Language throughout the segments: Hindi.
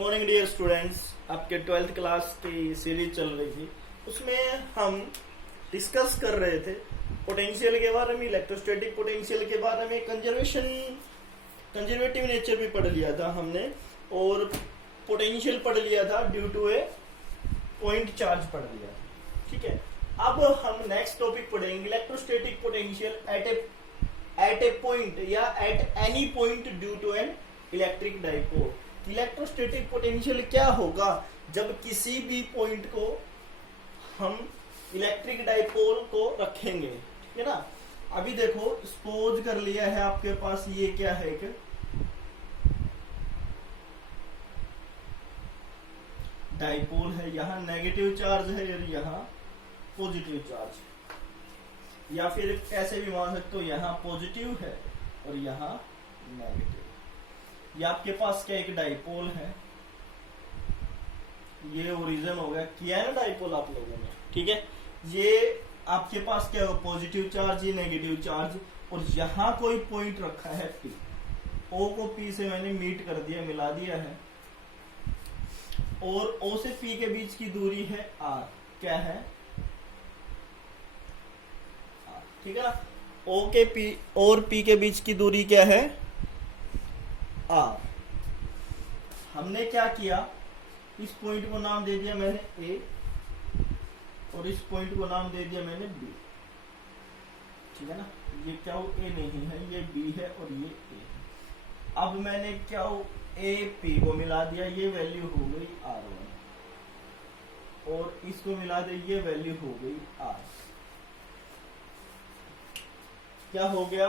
Morning dear students. आपके 12th क्लास की सीरीज चल रही थी, उसमें हम डिस्कस कर रहे थे पोटेंशियल के बारे में, इलेक्ट्रोस्टैटिक पोटेंशियल के बारे में, कंजर्वेटिव नेचर भी पढ़ लिया था हमने, और पोटेंशियल पढ़ लिया था due to a point charge पढ़ लिया था। ठीक है, अब हम नेक्स्ट टॉपिक पढ़ेंगे electrostatic potential at a point या at any point due to an electric dipole. Electrostatic potential क्या होगा जब किसी भी पॉइंट को हम इलेक्ट्रिक डाइपोल को रखेंगे। ठीक है ना, अभी देखो सपोज कर लिया है आपके पास ये क्या है कि डाइपोल है, यहाँ नेगेटिव चार्ज है और यहाँ पॉजिटिव चार्ज, या फिर ऐसे भी मान सकते हो यहाँ पॉजिटिव है और यहाँ नेगेटिव। ये आपके पास क्या एक डाइपोल है, ये ओरिजिन हो गया, किया है ना डाइपोल आप लोगों ने। ठीक है, ये आपके पास क्या होगा पॉजिटिव चार्ज, ये नेगेटिव चार्ज, और यहाँ कोई पॉइंट रखा है P, O को P से मैंने मीट कर दिया, मिला दिया है, और O से P के बीच की दूरी है R, क्या है R। ठीक है ना, O के P और P के बीच की दूरी क्या है R। हमने क्या किया, इस पॉइंट को नाम दे दिया मैंने A और इस पॉइंट को नाम दे दिया मैंने B। ठीक है ना, ये क्या हो A नहीं है, ये B है और ये A है। अब मैंने क्या हो A P को मिला दिया, ये वैल्यू हो गई R1, और इसको मिला दे, ये वैल्यू हो गई R। क्या हो गया,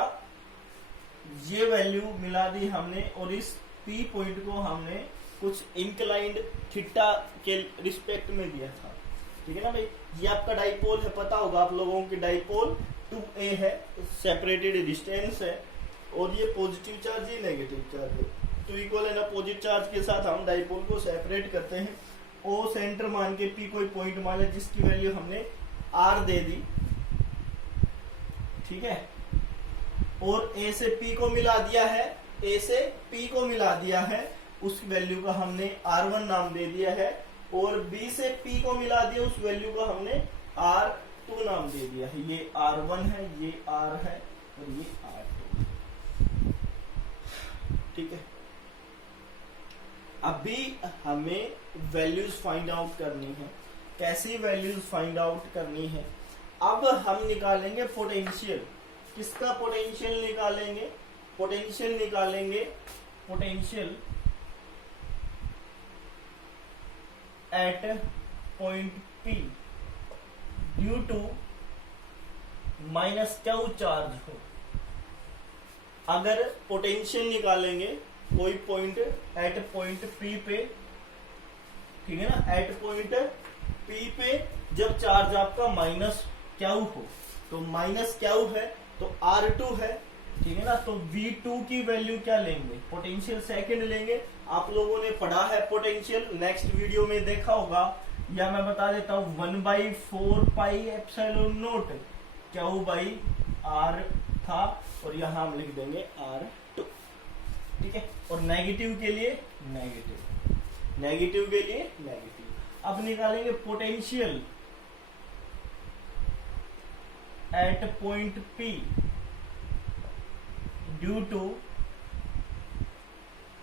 ये वैल्यू मिला दी हमने, और इस P पॉइंट को हमने कुछ इंक्लाइंड थीटा के रिस्पेक्ट में दिया था। ठीक है ना भाई, ये आपका डाइपोल है, पता होगा आप लोगों की डाइपोल 2A है, सेपरेटेड डिस्टेंस है, और ये पॉजिटिव चार्ज, ये नेगेटिव चार्ज है। तो इक्वल है ना, पॉजिटिव चार्ज के साथ हम डाइपोल को सेपरेट करते हैं। O सेंटर मान के P कोई पॉइंट मान ले जिसकी वैल्यू हमने R दे दी। ठीक है, और A से P को मिला दिया है, A से P को मिला दिया है, उस वैल्यू का हमने R1 नाम दे दिया है, और B से P को मिला दिया, उस वैल्यू का हमने R2 नाम दे दिया है। ये R1 है, ये R है और ये R2। ठीक है, अभी हमें वैल्यूज फाइंड आउट करनी है। कैसी वैल्यूज फाइंड आउट करनी है, अब हम निकालेंगे पोटेंशियल। किसका पोटेंशियल निकालेंगे, पोटेंशियल निकालेंगे, potential at point P due to minus Q charge हो। अगर पोटेंशियल निकालेंगे कोई पॉइंट एट पॉइंट P पे, ठीक है ना, एट पॉइंट P पे जब चार्ज आपका माइनस क्यू हो, तो माइनस क्यू है तो R2 है। ठीक है ना, तो V2 की वैल्यू क्या लेंगे, पोटेंशियल सेकंड लेंगे। आप लोगों ने पढ़ा है पोटेंशियल, नेक्स्ट वीडियो में देखा होगा, या मैं बता देता हूं 1/4 पाई एप्सिलॉन नॉट Q/R था, और यहां हम लिख देंगे R2। ठीक है, और नेगेटिव के लिए नेगेटिव, नेगेटिव के लिए नेगेटिव। अब निकालेंगे potential at point P due two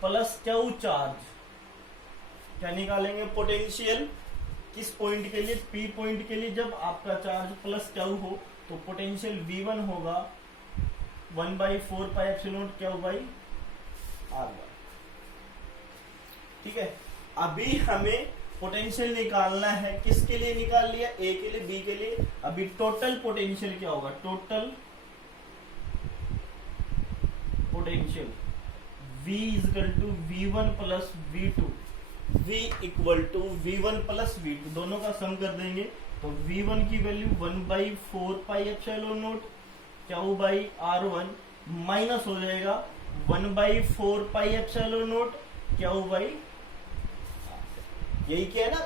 plus Q charge. क्या निकालेंगे, पोटेंशियल किस पॉइंट के लिए, P पॉइंट के लिए जब आपका चार्ज प्लस क्यू हो, तो पोटेंशियल V1 होगा 1/4 पाई एप्सिलॉन Q/R1। ठीक है, अभी हमें पोटेंशियल निकालना है, किसके लिए निकाल लिया, A के लिए, B के लिए। अभी टोटल पोटेंशियल क्या होगा, total potential V equal to V1 plus V2, V equal to V1 plus V2, दोनों का सम कर देंगे, तो V1 की value 1/4 pi epsilon not Q/R1 minus हो जाएगा 1/4 पाई एप्सिलॉन नॉट Q/R। यही क्या है ना,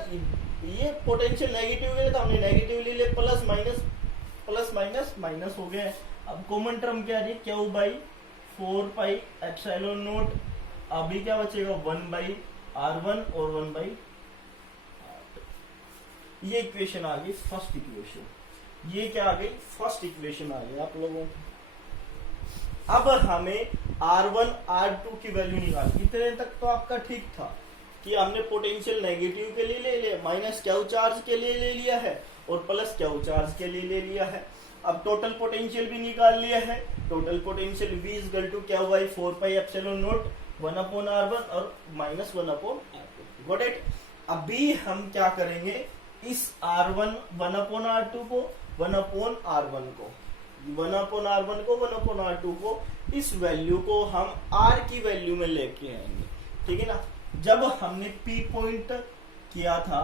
ये पोटेंशियल नेगेटिव है तो हमने नेगेटिव ले लिया, प्लस माइनस माइनस हो गया। अब कॉमन टर्म क्या है, Q/4 पाई एप्सिलॉन नॉट, अभी क्या बचेगा 1/4 R1 और 1/8। ये इक्वेशन आ गई फर्स्ट इक्वेशन। ये क्या आ गई? फर्स्ट इक्वेशन आ गई आप लोगों को। अब हमें R1 R2 की वैल्यू निकालनी। इतने तक तो आपका ठीक था कि हमने पोटेंशियल नेगेटिव के लिए ले लिया, माइनस क्यू चार्ज के लिए ले लिया है और प्लस क्यू चार्ज के लिए ले लिया है। अब टोटल पोटेंशियल भी निकाल लिया है। Total potential V equal to क्या हुआ? 4πε0 1/R1 और -1/R2। Got it? अभी हम क्या करेंगे? इस R1 1/R2 को 1/R1 को 1/R2 को इस वैल्यू को हम R की वैल्यू में लेके आएंगे। ठीक है ना? जब हमने P पॉइंट किया था,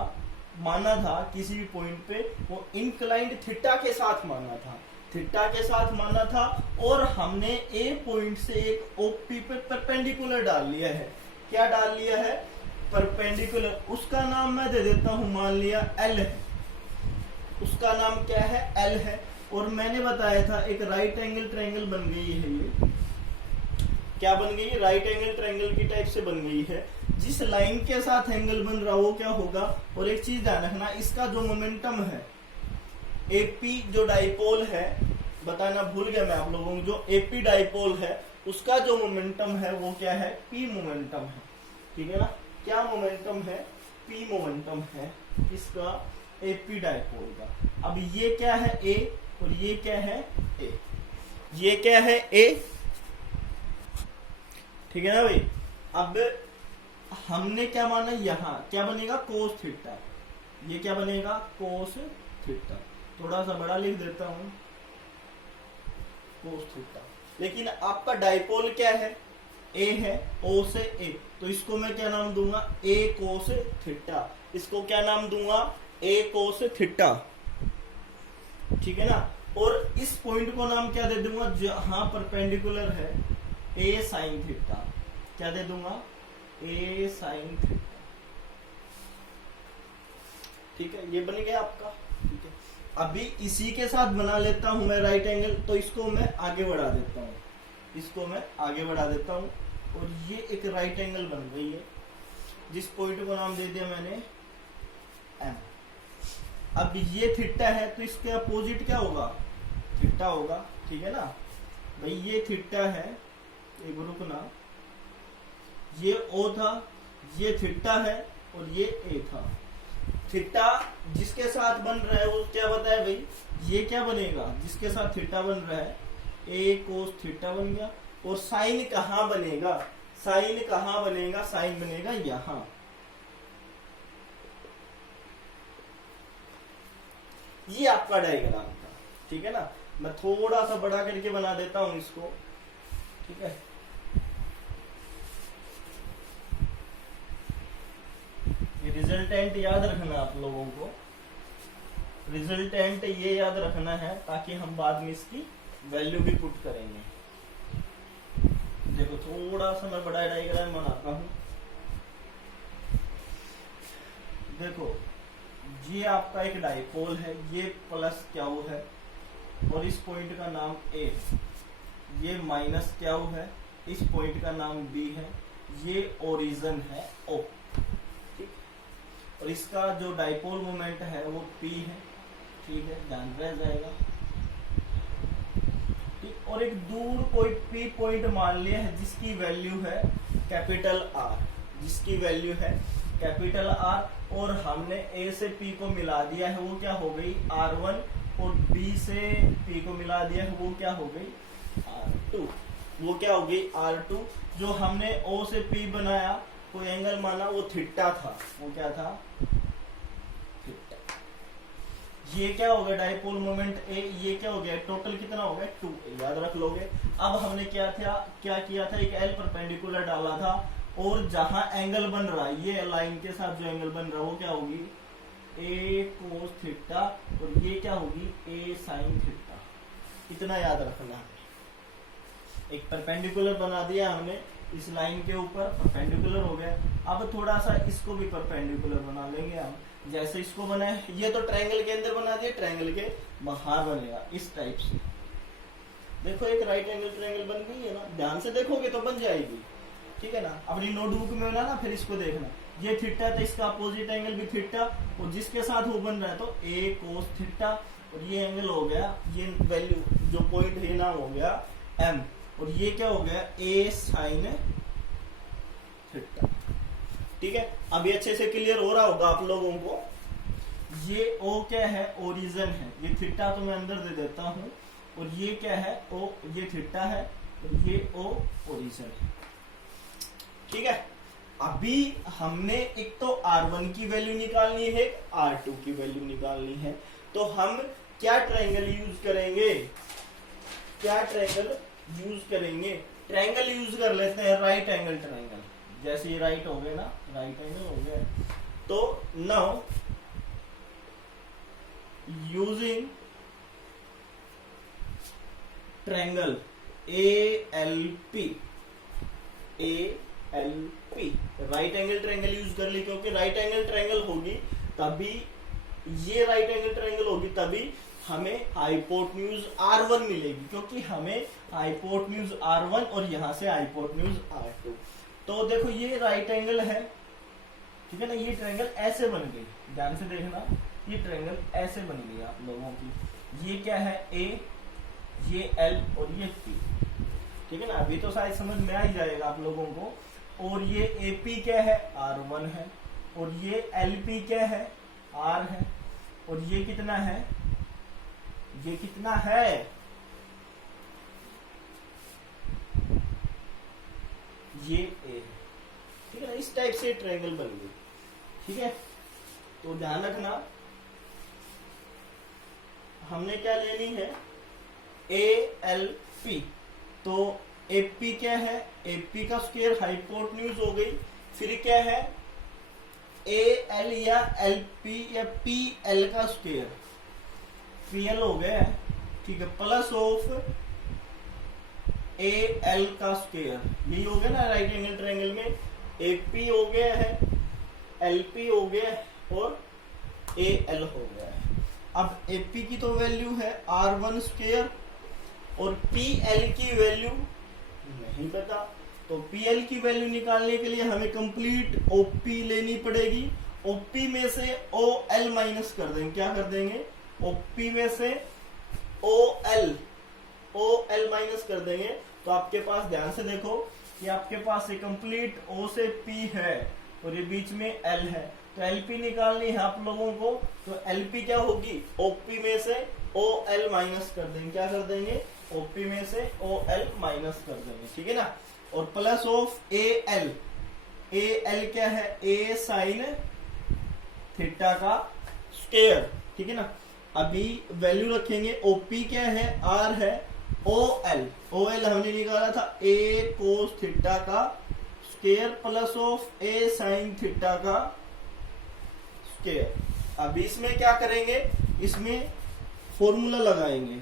माना था किसी भी पॉइंट पे, वो इंक्लाइंड थीटा के साथ माना था, थीटा के साथ माना था और हमने A पॉइंट से एक OP पे परपेंडिकुलर डाल लिया है। क्या डाल लिया है? परपेंडिकुलर। उसका नाम मैं दे देता हूं, मान लिया L है। उसका नाम क्या है? L है। और मैंने बताया था एक राइट एंगल ट्रायंगल बन गई है। ये क्या बन गई? राइट एंगल ट्रायंगल की टाइप से बन गई है। जिस लाइन के साथ एंगल बन रहा वो क्या होगा? और एक चीज ध्यान रखना, इसका जो मोमेंटम है AP जो डाइपोल है, बताना भूल गया मैं आप लोगों को, जो AP डाइपोल है उसका जो मोमेंटम है वो क्या है? P मोमेंटम है। ठीक है ना? क्या मोमेंटम है? P मोमेंटम है इसका AP डाइपोल का। अब ये क्या है? A और ये क्या है? A। ये क्या है? A। ठीक है ना भाई? अब हमने क्या माना? यहां क्या बनेगा? कोस थीटा। ये क्या बनेगा? Cos theta. थोड़ा सा बड़ा लिख देता हूं, कोस थीटा। लेकिन आपका डाइपोल क्या है? A है, O से A, तो इसको मैं क्या नाम दूंगा? A cos theta. इसको क्या नाम दूंगा? A cos theta. ठीक है ना? और इस पॉइंट को नाम क्या दे दूंगा? जहां परपेंडिकुलर है, A साइन थीटा। क्या दे दूंगा? A sine theta. ठीक है, ये बन गया आपका। ठीक है, अभी इसी के साथ बना लेता हूं मैं राइट एंगल, तो इसको मैं आगे बढ़ा देता हूं, इसको मैं आगे बढ़ा देता हूं और ये एक राइट एंगल बन गई है, जिस पॉइंट को नाम दे दिया मैंने M। अब ये थीटा है तो इसके अपोजिट क्या होगा? थीटा होगा। ठीक है ना भाई? ये थीटा है, एक रुकना, ये O था, ये थीटा है और ये A था। थीटा जिसके साथ बन रहा है वो क्या बताया भाई? ये क्या बनेगा? जिसके साथ थीटा बन रहा है A कोस थीटा बन गया। और साइन कहां बनेगा? साइन कहां बनेगा? साइन बनेगा यहां। ये आपका डायग्राम था। ठीक है ना? मैं थोड़ा सा बड़ा करके बना देता हूं इसको। ठीक है, ये रिजल्टेंट याद रखना आप लोगों को। रिजल्टेंट ये याद रखना है ताकि हम बाद में इसकी वैल्यू भी पुट करेंगे। देखो थोड़ा सा मैं बड़ा डायग्राम बनाता हूं। देखो ये आपका एक डाइपोल है, ये प्लस क्यू है और इस पॉइंट का नाम A, ये माइनस क्यू है, इस पॉइंट का नाम B है, ये ओरिजिन है O। ठीक, और इसका जो डाइपोल मोमेंट है वो P है। ठीक है, ध्यान रह जाएगा। ठीक, और एक दूर कोई P पॉइंट मान लिया है जिसकी वैल्यू है कैपिटल R, जिसकी वैल्यू है कैपिटल R, और हमने A से P को मिला दिया है, वो क्या हो गई? R1, और B से P को मिला दिया है, वो क्या हो गई? R2। वो क्या हो गई? R2। जो हमने O से P बनाया, कोई एंगल माना, वो थीटा था। वो क्या था? थीटा। ये क्या हो गया? Dipole moment A। ये क्या हो गया? टोटल कितना हो गया? 2। याद रख लोगे। अब हमने क्या किया था? एक L परपेंडिकुलर डाला था और जहां एंगल बन रहा है, ये लाइन के साथ जो एंगल बन रहा है वो क्या होगी? A कोस थीटा, और ये क्या होगी? A sine theta. इतना याद रखना है। एक परपेंडिकुलर बना दिया हमने इस लाइन के ऊपर, परपेंडिकुलर हो गया। अब थोड़ा सा इसको भी परपेंडिकुलर बना लेंगे हम, जैसे इसको बनाए। ये तो ट्रायंगल के अंदर बना दिया, ट्रायंगल के बाहर बनेगा इस टाइप से। देखो एक राइट एंगल ट्रायंगल बन गई है ना, ध्यान से देखोगे तो बन जाएगी। ठीक है ना, अपनी नोटबुक में होना ना, फिर इसको देखना, ये थीटा तो इसका अपोजिट एंगल भी थीटा, और जिसके साथ वो बन रहा है तो ए कोस थीटा, और ये एंगल हो गया, ये वैल्यू जो पॉइंट है ना हो गया एम, और ये क्या हो गया ए साइन थीटा। ठीक है, अभी अच्छे से क्लियर हो रहा होगा आप लोगों को। ये ओ क्या है, ओरिजिन है, ये थीटा तो मैं अंदर दे देता हूं, और ये क्या है ओ, ये थीटा है, और ये ओ ओरिजिन है। ठीक है, अभी हमने एक तो R1 की वैल्यू निकालनी है, R2 की वैल्यू निकालनी है, तो हम क्या ट्रायंगल यूज करेंगे, क्या ट्रायंगल यूज करेंगे, ट्रायंगल यूज कर लेते हैं राइट एंगल ट्रायंगल। जैसे ये राइट हो गया ना, राइट एंगल हो गया, तो now using triangle ALP, ALP right angle triangle use कर ली, क्योंकि राइट एंगल ट्रायंगल होगी तभी, ये राइट एंगल ट्रायंगल होगी तभी हमें हाइपोटेन्यूज R1 मिलेगी, क्योंकि हमें हाइपोटेन्यूज R1 और यहां से हाइपोटेन्यूज R2। तो देखो ये राइट एंगल है, ठीक है ना, ये ट्रायंगल ऐसे बन गई, ध्यान से देखना, ये ट्रायंगल ऐसे बन गई आप लोगों की। ये क्या है A, ये L और ये P, ठीक है ना, अभी तो शायद समझ में आ ही जाएगा आप लोगों को। और ये AP क्या है, R1 है, और ये LP क्या है, R है, और ये कितना है, ये कितना है, ये A है। ठीक है ना, इस टाइप से ट्रायंगल बन गई। ठीक है, तो ध्यान रखना, हमने क्या लेनी है ALP, तो AP क्या है, AP का स्क्वायर हाइपोटेन्यूज हो गई, फिर क्या है AL या LP या PL का स्क्वायर, PL हो गया है, ठीक है, प्लस ऑफ AL का स्क्वायर, यही हो गया ना राइट एंगल ट्रायंगल में, AP हो गया है, LP हो गया है, और AL हो गया है। अब AP की तो वैल्यू है R1 स्क्वायर, और PL की वैल्यू नहीं पता, तो PL की वैल्यू निकालने के लिए हमें कंप्लीट OP लेनी पड़ेगी। OP में से OL माइनस कर देंगे, क्या कर देंगे, OP में से OL माइनस कर देंगे, तो आपके पास, ध्यान से देखो कि आपके पास ये कंप्लीट O से P है, और ये बीच में L है, तो LP निकालनी है आप लोगों को, तो LP क्या होगी, OP में से OL माइनस कर देंगे, क्या कर देंगे, OP में से OL माइनस कर देंगे, ठीक है ना, और प्लस ऑफ AL, AL क्या है, A साइन थीटा का स्क्वायर, ठीक है ना। अभी वैल्यू रखेंगे, OP क्या है, R है, OL हमने निकाला था A कोस थीटा का square plus of A sine theta का स्क्वायर। अभी इसमें क्या करेंगे, इसमें फॉर्मूला लगाएंगे,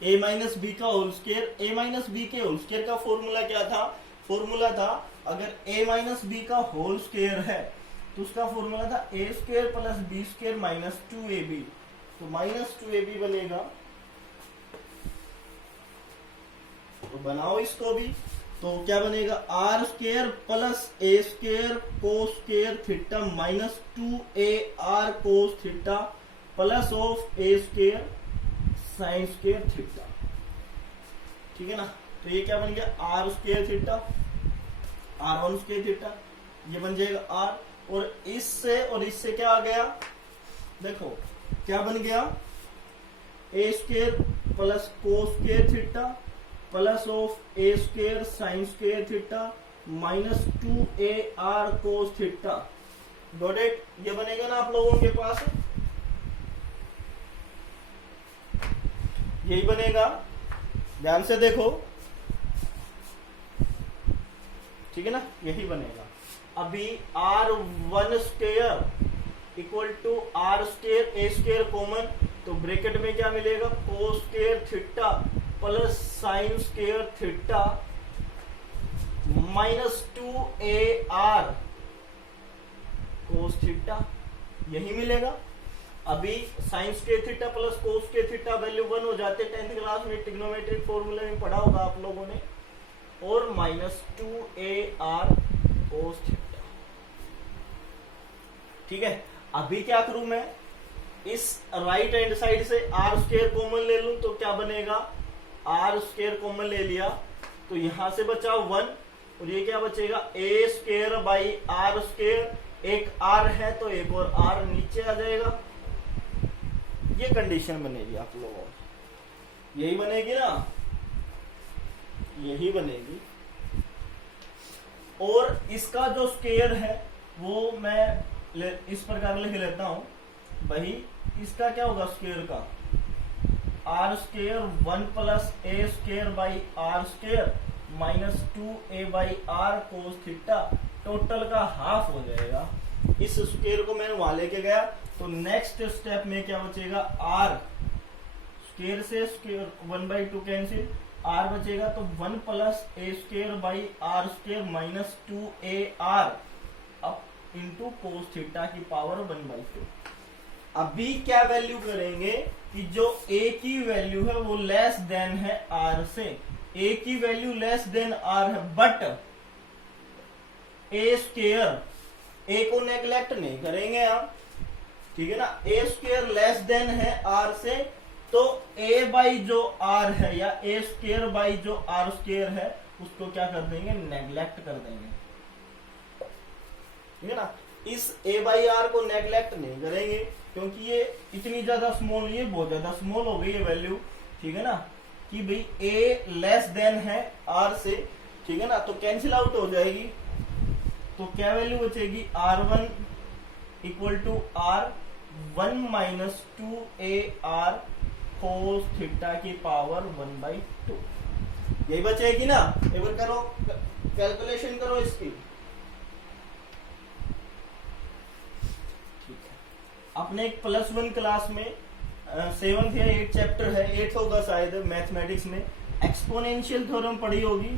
a माइनस बी का whole square, a minus B के होल स्क्वायर का फॉर्मूला क्या था, फॉर्मूला था अगर a माइनस बी का होल स्क्वायर है तो उसका फॉर्मूला था a square plus B square minus 2ab, तो माइनस 2ab बनेगा, तो बनाओ इसको भी, तो क्या बनेगा, R square plus A square cos square theta minus 2ar cos theta plus of A square sine square theta, ठीक है ना। तो ये क्या बन गया, R square theta, R1 square theta, ये बन जाएगा आर, और इससे क्या आ गया, देखो क्या बन गया, A square plus cos square theta plus of A square sine square theta minus 2ar cos theta dotted, ये बनेगा ना आप लोगों के पास, यही बनेगा, ध्यान से देखो, ठीक है ना, यही बनेगा। अभी R1 square equal to R square A square common, तो ब्रैकेट में क्या मिलेगा, cos square theta plus sine square theta minus 2ar cos theta, यही मिलेगा। अभी sine square theta plus cos square theta value 1 हो जाते, 10th क्लास में ट्रिग्नोमेट्रिक फॉर्मूले में पढ़ा होगा आप लोगों ने, और -2AR cos थीटा। ठीक है, अभी क्या करूं मैं, इस राइट हैंड साइड से आर स्क्वायर कॉमन ले लूं तो क्या बनेगा, आर स्क्वायर कॉमन ले लिया तो यहां से बचा 1 और ये क्या बचेगा, ए स्क्वायर बाई आर स्क्वायर, एक आर है तो एक और आर नीचे आ जाएगा। ये कंडीशन बनेगी आप लोगों, यही बनेगी ना, यही बनेगी। और इसका जो स्क्वायर है वो मैं इस प्रकार लिख लेता हूं भाई, इसका क्या होगा स्क्वायर का, R square 1 plus A square by R square -2a by R cos theta, total का हाफ हो जाएगा। इस स्क्वायर को मैंने वहां लेके गया तो नेक्स्ट स्टेप में क्या बचेगा, आर स्क्वायर से स्क्वायर 1/2 कैंसिल, आर बचेगा तो 1 plus A square by R square -2AR up into cos theta की पावर 1/2। अभी क्या वैल्यू करेंगे कि जो a की वैल्यू है वो लेस देन है r से, a की वैल्यू लेस देन r है, बट a स्क्वायर, a को नेग्लेक्ट नहीं करेंगे आप, ठीक है ना, a स्क्वायर लेस देन है r से, तो a बाई जो r है या a स्क्वायर बाई जो r स्क्वायर है उसको क्या कर देंगे, नेग्लेक्ट कर देंगे, ठीक है ना। इस a बाई आर को नेग्लेक्ट नहीं करेंगे क्योंकि ये इतनी ज्यादा स्मॉल, ये बहुत ज्यादा स्मॉल हो गई ये वैल्यू, ठीक है ना, कि भाई a लेस देन है r से, ठीक है ना, तो कैंसिल आउट हो जाएगी। तो क्या वैल्यू बचेगी, r1 equal to r1 minus 2AR cos theta की पावर 1/2, यही बचेगी ना। एक बार करो कैलकुलेशन करो इसकी, ठीक है। अपने एक +1 क्लास में 7th या 8th चैप्टर है, 8th होगा शायद मैथमेटिक्स में, एक्सपोनेंशियल थ्योरम पढ़ी होगी।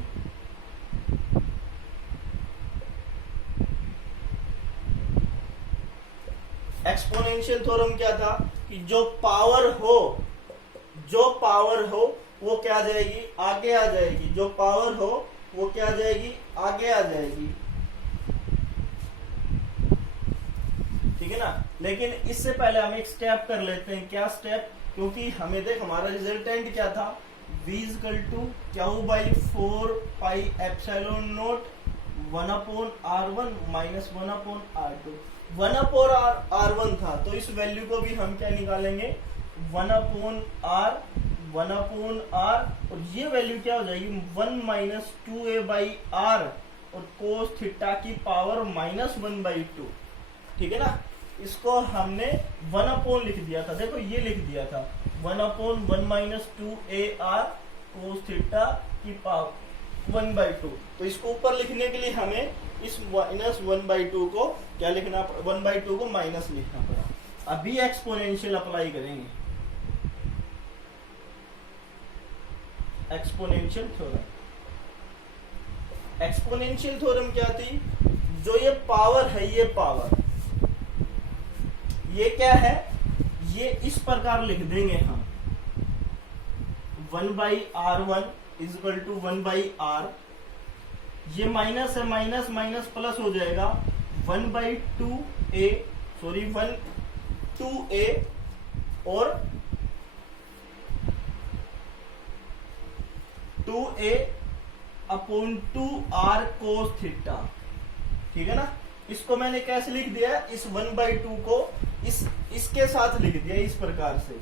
एक्सपोनेंशियल थ्योरम क्या था कि जो पावर हो वो क्या आ जाएगी, आगे आ जाएगी, जो पावर हो वो क्या आ जाएगी, आगे आ जाएगी, ठीक है ना। लेकिन इससे पहले हम एक स्टेप कर लेते हैं, क्या स्टेप, क्योंकि हमें देख हमारा रिजल्टेंट क्या था, v equal to Q/4 pi epsilon naught 1/r1 minus 1/r2, 1/r1 था, तो इस वैल्यू को भी हम क्या निकालेंगे, 1/r, 1/r, और ये वैल्यू क्या हो जाएगी, 1 माइनस 2a/r और कोस थीटा की पावर -1/2, ठीक है ना। इसको हमने 1 लिख दिया था, देखो ये लिख दिया था 1/1 माइनस 2AR कोस थीटा की पावर 1/2। तो इसको ऊपर लिखने के लिए हमें इस -1/2 को क्या लिखना, 1/2 को माइनस लिखना पड़ा। अभी एक्सपोनेंशियल अप्लाई करेंगे, एक्सपोनेंशियल थ्योरम। एक्सपोनेंशियल थ्योरम क्या थी, जो ये पावर है, ये पावर, ये क्या है, ये इस प्रकार लिख देंगे हम, 1/r1 is equal to 1/r, ये माइनस है, माइनस माइनस प्लस हो जाएगा, 1/2a, सॉरी 2a और 2a अपॉन 2r कोस थीटा, ठीक है ना। इसको मैंने कैसे लिख दिया, इस 1/2 को इसके साथ लिख दिया इस प्रकार से,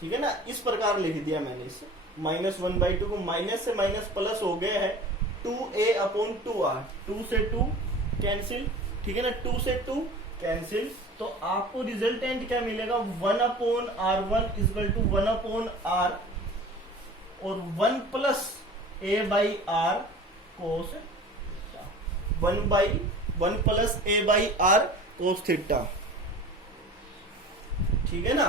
ठीक है ना, इस प्रकार लिख दिया मैंने। इस -1/2 को माइनस से माइनस प्लस हो गया है, 2a अपॉन 2r, 2 से 2 कैंसिल, ठीक है ना, 2 से 2 कैंसिल, तो आपको रिजल्टेंट क्या मिलेगा, 1/r1 इक्वल टू 1/r और 1 प्लस a/r कोस 1 प्लस a/r कोस थीटा, ठीक है ना।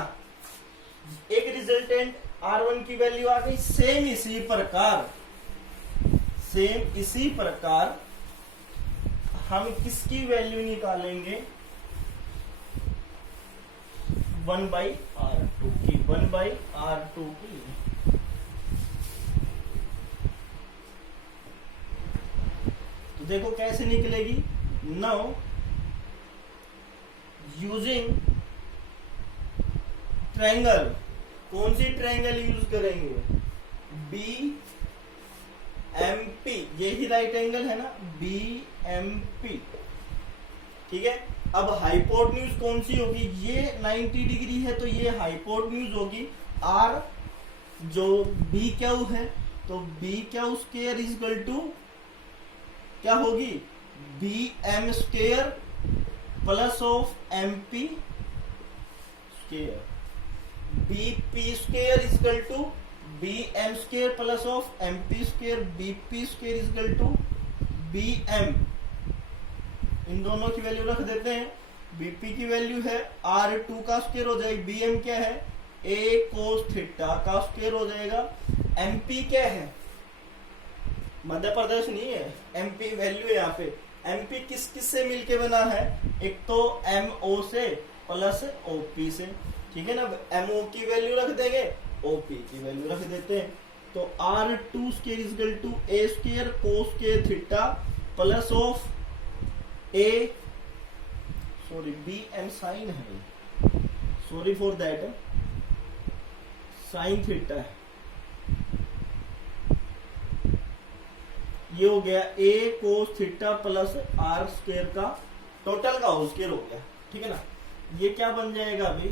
एक रिजल्टेंट r1 की वैल्यू आ गई। सेम इसी प्रकार हम किसकी वैल्यू निकालेंगे, 1/r2 की, 1/r2 की। देखो कैसे निकलेगी। नाउ यूजिंग ट्रायंगल, कौन सी ट्रायंगल यूज करेंगे, बी एम पी, यही राइट एंगल है ना, बी एम पी, ठीक है। अब हाइपोटेन्यूज कौन सी होगी, ये 90 डिग्री है तो ये हाइपोटेन्यूज होगी आर, जो बी क्यू है तो B Q square is equal to क्या होगी, B M square plus of M P square, B P square is equal to B M square plus of M P square, B P square is equal to B M, इन दोनों की वैल्यू रख देते हैं। बीपी की वैल्यू है R2 का स्क्वायर हो जाएगी, बीएम क्या है A कोस थीटा का स्क्वायर हो जाएगा, एमपी क्या है, मध्य प्रदेश नहीं है, एमपी वैल्यू है यहाँ पे। एमपी किस किस से मिलके बना है, एक तो एमओ से प्लस ओपी से, ठीक है ना। एमओ की वैल्यू रख देंगे, ओपी की वैल्यू रख देते हैं, तो R2 square is equal to A square cos square theta plus of A, sorry B M sine है, sorry for that, sine theta है, ये हो गया A cos theta plus R square का टोटल का होल स्क्वायर हो गया, ठीक है ना। ये क्या बन जाएगा अभी,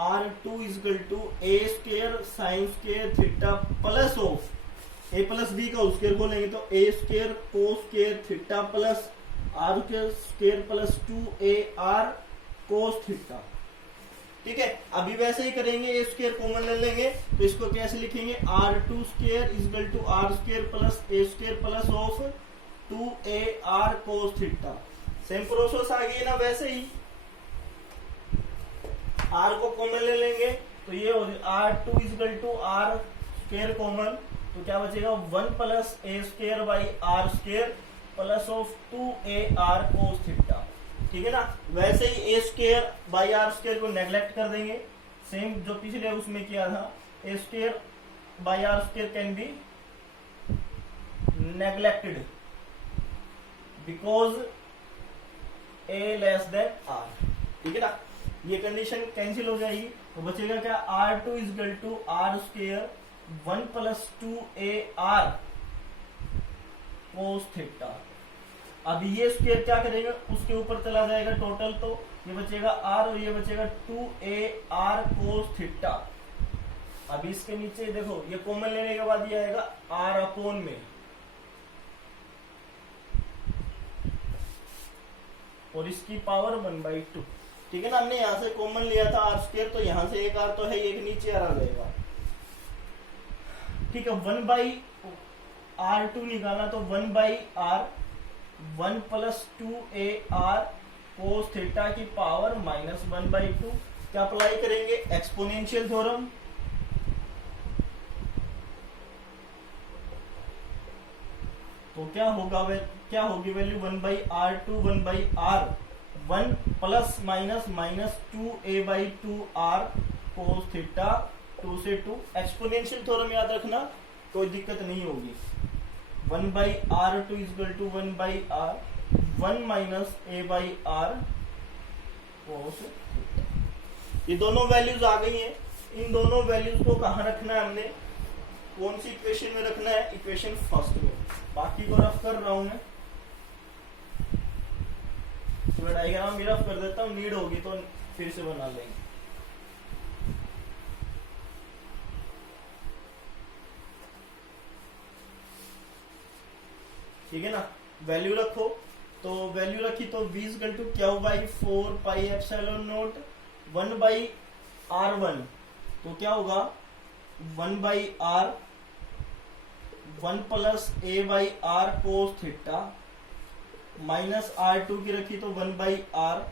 R2 is equal to A square sine square theta plus of A plus B का होल स्क्वायर बोलेंगे तो A square cos square theta plus R square plus 2AR cos theta, ठीक है। अभी वैसे ही करेंगे, A स्क्वायर कॉमन ले लेंगे तो इसको कैसे लिखेंगे, R2 square is equal to R square plus A square plus of 2AR cos theta. Same process आ गई ना, वैसे ही R को कॉमन ले लेंगे तो ये हो R2 is equal to R square common, तो क्या बचेगा 1 plus A square by R square plus of 2AR cos theta, ठीक है ना। वैसे ही A square by R square को नेग्लेक्ट कर देंगे, सेम जो पिछले उसमें किया था, A square by R square can be neglected because A less than R, ठीक है ना। ये कंडीशन कैंसिल हो जाएगी तो बचेगा क्या, R2 is equal to R square 1 plus 2AR cos theta. अब ये स्क्वायर क्या करेगा, उसके ऊपर चला जाएगा टोटल, तो ये बचेगा R और ये बचेगा 2AR कोस थीटा। अब इसके नीचे देखो, ये कॉमन लेने के बाद ये आएगा R अपोन में, और इसकी पावर 1/2, ठीक है ना। हमने यहां से कॉमन लिया था R स्क्वायर, तो यहां से एक R तो है, एक नीचे आ जाएगा, ठीक है। 1/R2 निकाला तो 1/R 1 plus 2AR cos theta की पावर माइनस 1/2। क्या अप्लाई करेंगे, एक्सपोनेंशियल थ्योरम, तो क्या होगा, क्या होगी value 1/R2 1/R 1 plus minus minus 2A/2R cos theta 2 से 2। एक्सपोनेंशियल थ्योरम याद रखना, कोई दिक्कत नहीं होगी। 1/R2 is equal to 1/R 1 minus A/R cos theta. ये दोनों वैल्यूज आ गई हैं। इन दोनों वैल्यूज को कहाँ रखना है हमने, कौन सी इक्वेशन में रखना है, इक्वेशन फर्स्ट में। बाकी को रफ कर रहा हूं मैं, तो डायग्राम भी रफ कर देता हूँ, नीड होगी तो फिर से बना लेंगे। ठीक है ना। वैल्यू रखो, तो वैल्यू रखी तो v equal to Q by 4 pi epsilon naught 1/R1, तो क्या होगा 1/R 1 plus A/R cos theta minus R2 की रखी तो 1/R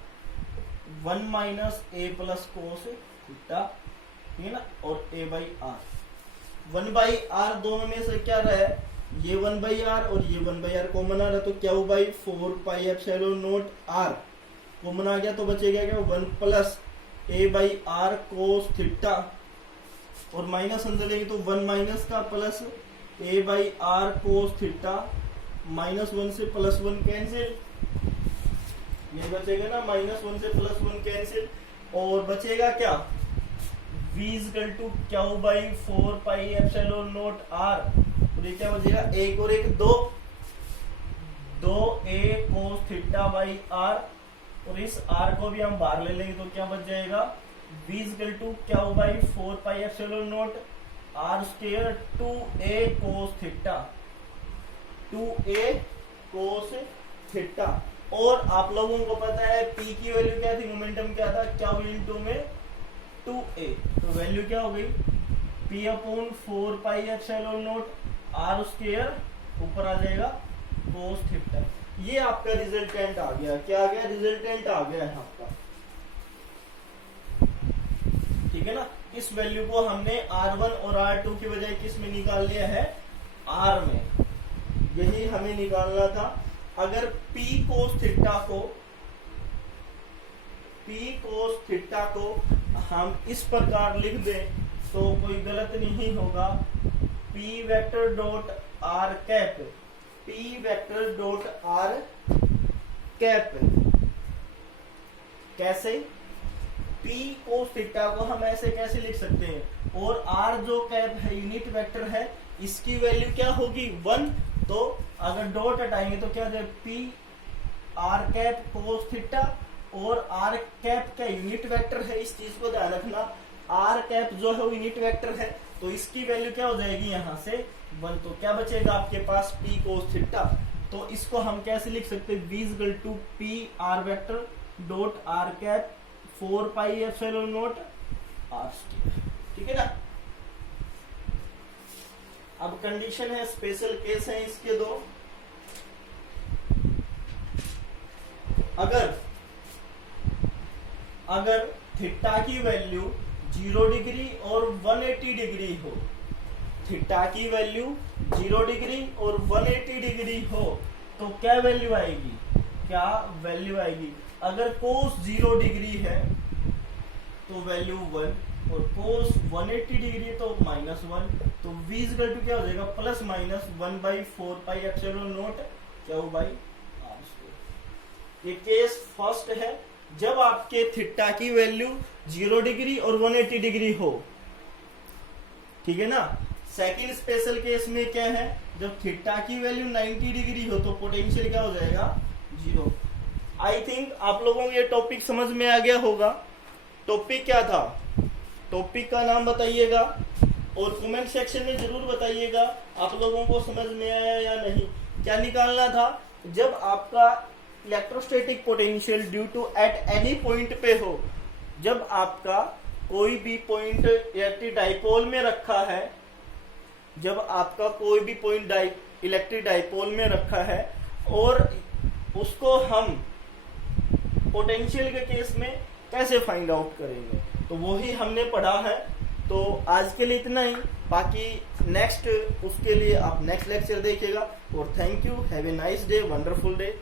1 minus A plus cos theta, ठीक है ना, और A/R 1/R दोनों में से क्या रहा है, ये 1/R और ये 1/R कॉमन आ रहा, तो क्या 4 pi epsilon naught R common आ गया, तो बचेगा क्या 1 प्लस A/R कोस थीटा, और माइनस अंदर लेंगे तो 1 माइनस का plus A by R cos theta -1 से +1 कैंसिल, ये बचेगा ना -1 से +1 कैंसिल, और बचेगा क्या v equal to Q by 4 pi epsilon naught R, और ये क्या बचेगा 1 और 1 2 a cos theta by R, और इस r को भी हम बाहर ले लेंगे तो क्या बच जाएगा v equal to Q by 4 pi epsilon naught R square 2a cos theta, 2a cos theta. और आप लोगों को पता है p की वैल्यू क्या थी, मोमेंटम क्या था, क्यू इनटू में 2a, तो वैल्यू क्या हो गई p upon 4 pi epsilon naught R square, ऊपर आ जाएगा कोस थीटा। ये आपका रिजल्टेंट आ गया, क्या आ गया, रिजल्टेंट आ गया है आपका, ठीक है ना। इस वैल्यू को हमने R1 और R2 की बजाय किस में निकाल लिया है, R में, यही हमें निकालना था। अगर P कोस थीटा को हम इस प्रकार लिख दें तो कोई गलत नहीं होगा, P vector dot R cap, P vector dot R cap, कैसे, P कोस थीटा को हम ऐसे कैसे लिख सकते हैं, और R जो कैप है यूनिट वेक्टर है, इसकी वैल्यू क्या होगी 1, तो अगर डॉट हटाएंगे तो क्या हो जाएगा P R कैप कोस थीटा, और R कैप का यूनिट वेक्टर है, इस चीज को ध्यान रखना, R कैप जो है वो यूनिट वेक्टर है, तो इसकी वैल्यू क्या हो जाएगी यहां से 1, तो क्या बचेगा आपके पास P कोस थीटा। तो इसको हम कैसे लिख सकते हैं, v equal to P R vector dot R cap 4 pi epsilon naught R square, ठीक है ना। अब कंडीशन है, स्पेशल केस है इसके दो, अगर थीटा की वैल्यू 0 डिग्री और 180 डिग्री हो, थीटा की वैल्यू 0 डिग्री और 180 डिग्री हो, तो क्या वैल्यू आएगी, अगर कोस 0 डिग्री है तो वैल्यू 1, और कोस 180 डिग्री तो -1, तो v इक्वल टू क्या हो जाएगा +-1/4 pi epsilon naught Q by R square. ये केस फर्स्ट है, जब आपके थीटा की वैल्यू 0 डिग्री और 180 डिग्री हो, ठीक है ना। सेकंड स्पेशल केस में क्या है, जब थीटा की वैल्यू 90 डिग्री हो तो पोटेंशियल क्या हो जाएगा 0। आई थिंक आप लोगों को ये टॉपिक समझ में आ गया होगा। टॉपिक क्या था, टॉपिक का नाम बताइएगा और कमेंट सेक्शन में जरूर बताइएगा आप लोगों को समझ में आया या नहीं। क्या निकालना था, जब आपका electrostatic potential due to at any point पे हो, जब आपका कोई भी पॉइंट इलेक्ट्रिक डाइपोल में रखा है, जब आपका कोई भी पॉइंट इलेक्ट्रिक डाइपोल में रखा है और उसको हम पोटेंशियल के केस में कैसे फाइंड आउट करेंगे, तो वो ही हमने पढ़ा है। तो आज के लिए इतना ही, बाकी नेक्स्ट उसके लिए आप नेक्स्ट लेक्चर देखिएगा। और thank you, have a nice day, wonderful day.